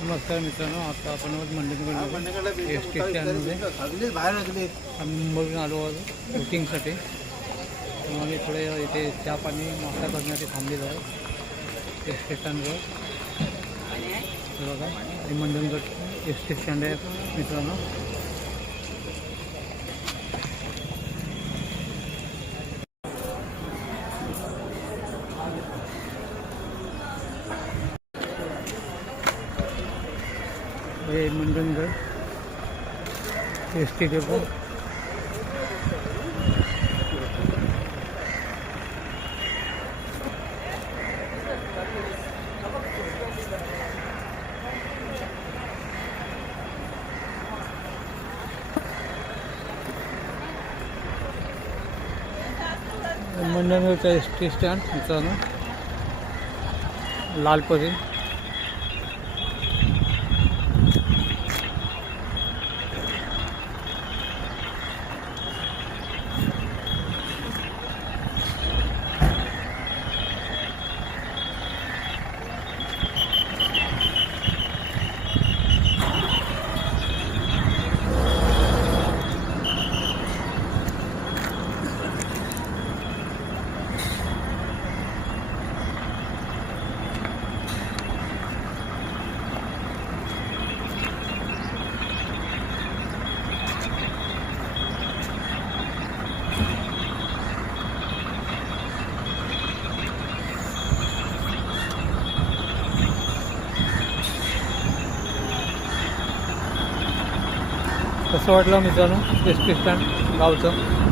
नमस्कार मित्रांनो, आता आपण मंडणगड एस टी स्टँडमध्ये मुंबईहून आलो शूटिंगसाठी. त्यामुळे थोडे इथे चहा पाणी नाश्ता करण्यासाठी थांबलेलो आहे एस टी स्टँडवर. बघा हे मंडणगड एस टी स्टँड आहे मित्रांनो. हे मंडणगड एस टी डेपो. मंडणगडचा एस टी स्टँड मित्रांनो, लालपरी. कसं वाटलं मित्रांनो एस टी स्टँड गावचं?